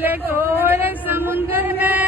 काल समुद्र में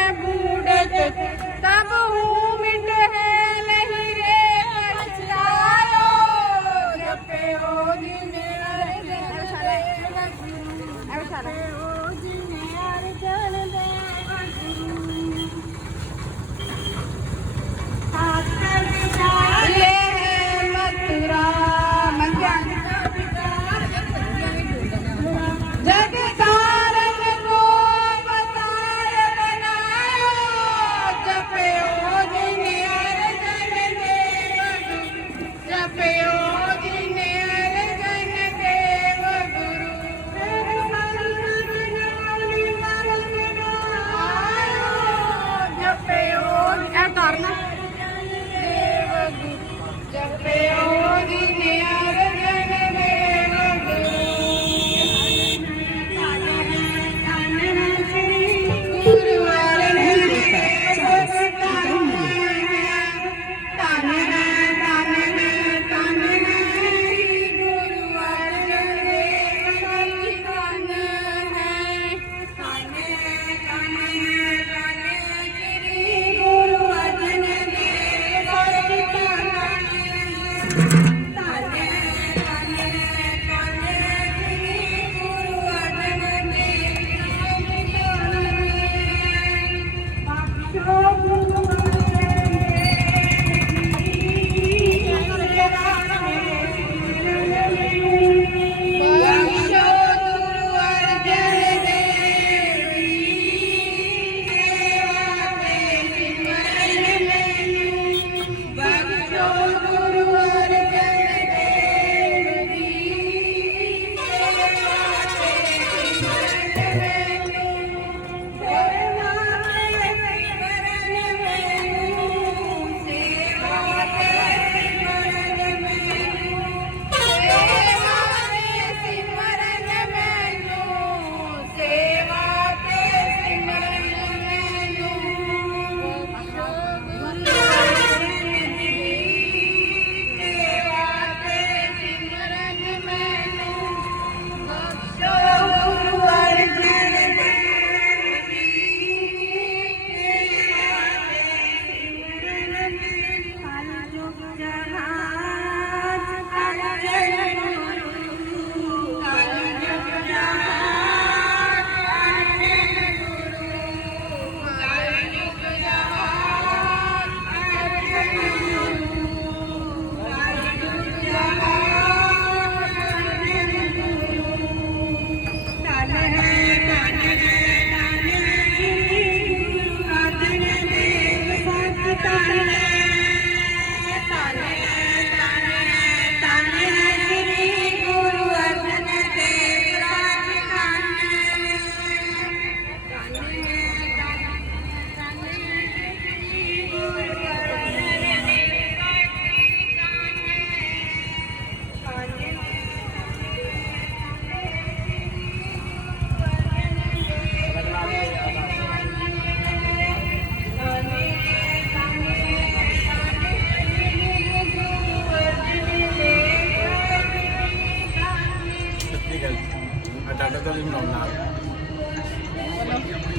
ਡਾਕਟਰ ਦਾ ਵੀ ਬਣਾਓ, ਨਾਲ।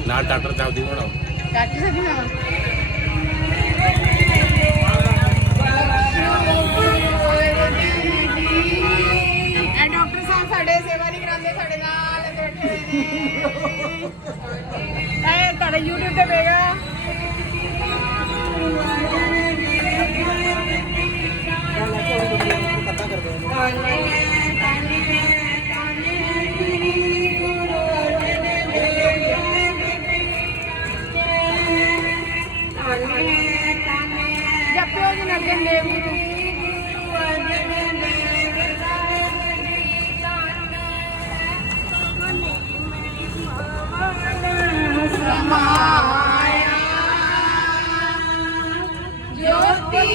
ਨਾਲ ਡਾਕਟਰ ਸਾਹਿਬ ਦੀ ਬਣਾਓ। ਡਾਕਟਰ ਸਾਹਿਬ ਦੀ ਬਣਾਓ। YouTube te pega. ਅਜਨ ਗੁਰੂ ਗੁਰੂ ਅਜਨ ਦੇਵ ਸਾਹਿਬ ਜੀ ਤਾਨ ਮਨੇ ਮਨ ਸਮਾਇਆ। ਜੋਤੀ